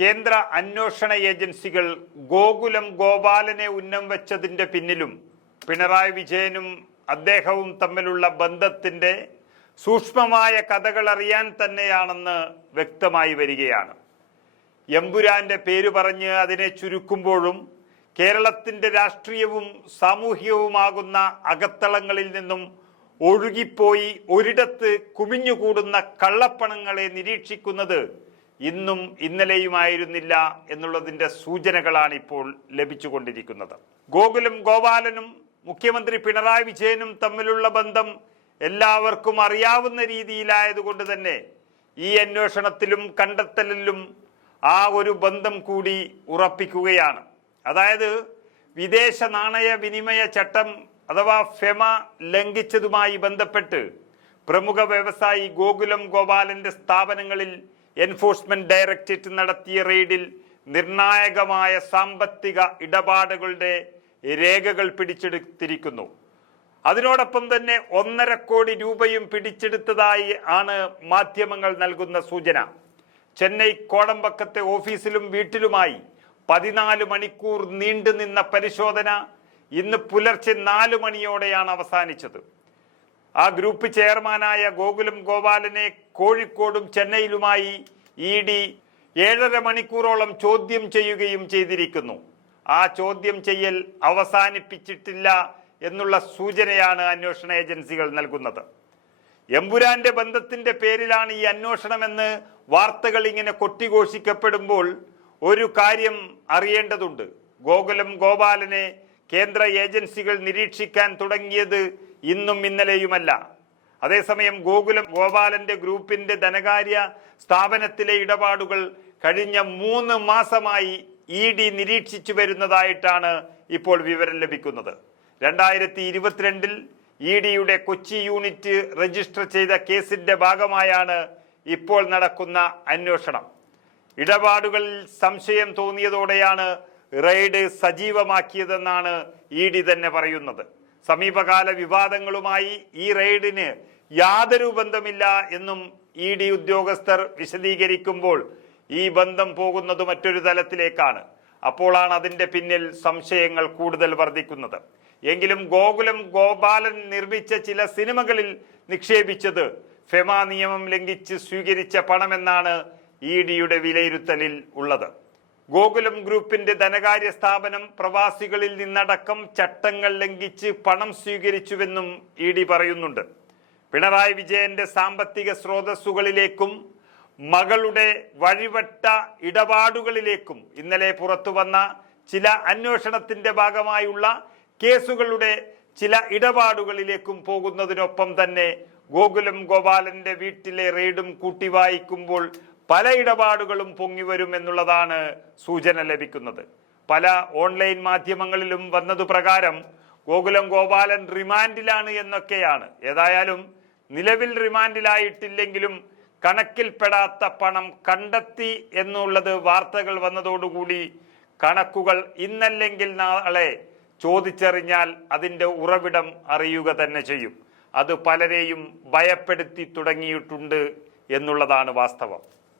കേന്ദ്ര അന്വേഷണ ഏജൻസികൾ ഗോകുലം ഗോപാലനെ ഉന്നം വെച്ചതിൻ്റെ പിന്നിലും പിണറായി വിജയനും അദ്ദേഹവും തമ്മിലുള്ള ബന്ധത്തിൻ്റെ സൂക്ഷ്മമായ കഥകൾ അറിയാൻ തന്നെയാണെന്ന് വ്യക്തമായി വരികയാണ്. എമ്പുരാന്റെ പേര് പറഞ്ഞ് അതിനെ ചുരുക്കുമ്പോഴും കേരളത്തിൻ്റെ രാഷ്ട്രീയവും സാമൂഹികവുമാകുന്ന അകത്തളങ്ങളിൽ നിന്നും ഒഴുകിപ്പോയി ഒരിടത്ത് കുമിഞ്ഞുകൂടുന്ന കള്ളപ്പണങ്ങളെ നിരീക്ഷിക്കുന്നത് ഇന്നും ഇന്നലെയുമായിരുന്നില്ല എന്നുള്ളതിൻ്റെ സൂചനകളാണ് ഇപ്പോൾ ലഭിച്ചുകൊണ്ടിരിക്കുന്നത്. ഗോകുലം ഗോപാലനും മുഖ്യമന്ത്രി പിണറായി വിജയനും തമ്മിലുള്ള ബന്ധം എല്ലാവർക്കും അറിയാവുന്ന രീതിയിലായതുകൊണ്ട് തന്നെ ഈ അന്വേഷണത്തിലും കണ്ടെത്തലിലും ആ ഒരു ബന്ധം കൂടി ഉറപ്പിക്കുകയാണ്. അതായത് വിദേശ നാണയ വിനിമയ ചട്ടം അഥവാ ഫെമ ലംഘിച്ചതുമായി ബന്ധപ്പെട്ട് പ്രമുഖ വ്യവസായി ഗോകുലം ഗോപാലന്റെ സ്ഥാപനങ്ങളിൽ എൻഫോഴ്സ്മെന്റ് ഡയറക്ടറേറ്റ് നടത്തിയ റെയ്ഡിൽ നിർണായകമായ സാമ്പത്തിക ഇടപാടുകളുടെ രേഖകൾ പിടിച്ചെടുത്തിരിക്കുന്നു. അതിനോടൊപ്പം തന്നെ 1.5 കോടി രൂപയും പിടിച്ചെടുത്തതായി ആണ് മാധ്യമങ്ങൾ നൽകുന്ന സൂചന. ചെന്നൈ കോടമ്പക്കത്തെ ഓഫീസിലും വീട്ടിലുമായി 14 മണിക്കൂർ നീണ്ടുനിന്ന പരിശോധന ഇന്ന് പുലർച്ചെ 4 മണിയോടെയാണ് അവസാനിച്ചത്. ആ ഗ്രൂപ്പ് ചെയർമാനായ ഗോകുലം ഗോപാലനെ കോഴിക്കോടും ചെന്നൈയിലുമായി ED 7.5 മണിക്കൂറോളം ചോദ്യം ചെയ്യുകയും ചെയ്തിരിക്കുന്നു. ആ ചോദ്യം ചെയ്യൽ അവസാനിപ്പിച്ചിട്ടില്ല എന്നുള്ള സൂചനയാണ് അന്വേഷണ ഏജൻസികൾ നൽകുന്നത്. എമ്പുരാന്റെ ബന്ധത്തിന്റെ പേരിലാണ് ഈ അന്വേഷണമെന്ന് വാർത്തകൾ ഇങ്ങനെ കൊട്ടിഘോഷിക്കപ്പെടുമ്പോൾ ഒരു കാര്യം അറിയേണ്ടതുണ്ട്. ഗോകുലം ഗോപാലനെ കേന്ദ്ര ഏജൻസികൾ നിരീക്ഷിക്കാൻ തുടങ്ങിയത് ഇന്നും ഇന്നലെയുമല്ല. അതേസമയം ഗോകുലം ഗോപാലന്റെ ഗ്രൂപ്പിന്റെ ധനകാര്യ സ്ഥാപനത്തിലെ ഇടപാടുകൾ കഴിഞ്ഞ 3 മാസമായി ED നിരീക്ഷിച്ചു വരുന്നതായിട്ടാണ് ഇപ്പോൾ വിവരം ലഭിക്കുന്നത്. 2022 EDയുടെ കൊച്ചി യൂണിറ്റ് രജിസ്റ്റർ ചെയ്ത കേസിന്റെ ഭാഗമായാണ് ഇപ്പോൾ നടക്കുന്ന അന്വേഷണം. ഇടപാടുകളിൽ സംശയം തോന്നിയതോടെയാണ് റെയ്ഡ് സജീവമാക്കിയതെന്നാണ് ED തന്നെ പറയുന്നത്. സമീപകാല വിവാദങ്ങളുമായി ഈ റെയ്ഡിന് യാതൊരു ബന്ധമില്ല എന്നും ED ഉദ്യോഗസ്ഥർ വിശദീകരിക്കുമ്പോൾ ഈ ബന്ധം പോകുന്നത് മറ്റൊരു തലത്തിലേക്കാണ്. അപ്പോഴാണ് അതിൻ്റെ പിന്നിൽ സംശയങ്ങൾ കൂടുതൽ വർദ്ധിക്കുന്നത്. എങ്കിലും ഗോകുലം ഗോപാലൻ നിർമ്മിച്ച ചില സിനിമകളിൽ നിക്ഷേപിച്ചത് ഫെമ നിയമം ലംഘിച്ച് സ്വീകരിച്ച പണമെന്നാണ് EDയുടെ വിലയിരുത്തലിൽ ഉള്ളത്. ഗോകുലം ഗ്രൂപ്പിന്റെ ധനകാര്യ സ്ഥാപനം പ്രവാസികളിൽ നിന്നടക്കം ചട്ടങ്ങൾ ലംഘിച്ച് പണം സ്വീകരിച്ചുവെന്നും ED പറയുന്നുണ്ട്. പിണറായി വിജയന്റെ സാമ്പത്തിക സ്രോതസ്സുകളിലേക്കും മകളുടെ വഴിവട്ട ഇടപാടുകളിലേക്കും ഇന്നലെ പുറത്തു വന്ന ചില അന്വേഷണത്തിന്റെ ഭാഗമായുള്ള കേസുകളുടെ ചില ഇടപാടുകളിലേക്കും പോകുന്നതിനൊപ്പം തന്നെ ഗോകുലം ഗോപാലന്റെ വീട്ടിലെ റെയ്ഡും കൂട്ടി വായിക്കുമ്പോൾ പല ഇടപാടുകളും പൊങ്ങിവരും എന്നുള്ളതാണ് സൂചന ലഭിക്കുന്നത്. പല ഓൺലൈൻ മാധ്യമങ്ങളിലും വന്നതു പ്രകാരം ഗോകുലം ഗോപാലൻ റിമാൻഡിലാണ് എന്നൊക്കെയാണ്. ഏതായാലും നിലവിൽ റിമാൻഡിലായിട്ടില്ലെങ്കിലും കണക്കിൽപ്പെടാത്ത പണം കണ്ടെത്തി എന്നുള്ളത് വാർത്തകൾ വന്നതോടുകൂടി കണക്കുകൾ ഇന്നല്ലെങ്കിൽ നാളെ ചോദിച്ചറിഞ്ഞാൽ അതിൻ്റെ ഉറവിടം അറിയുക തന്നെ ചെയ്യും. അത് പലരെയും ഭയപ്പെടുത്തി തുടങ്ങിയിട്ടുണ്ട് എന്നുള്ളതാണ് വാസ്തവം.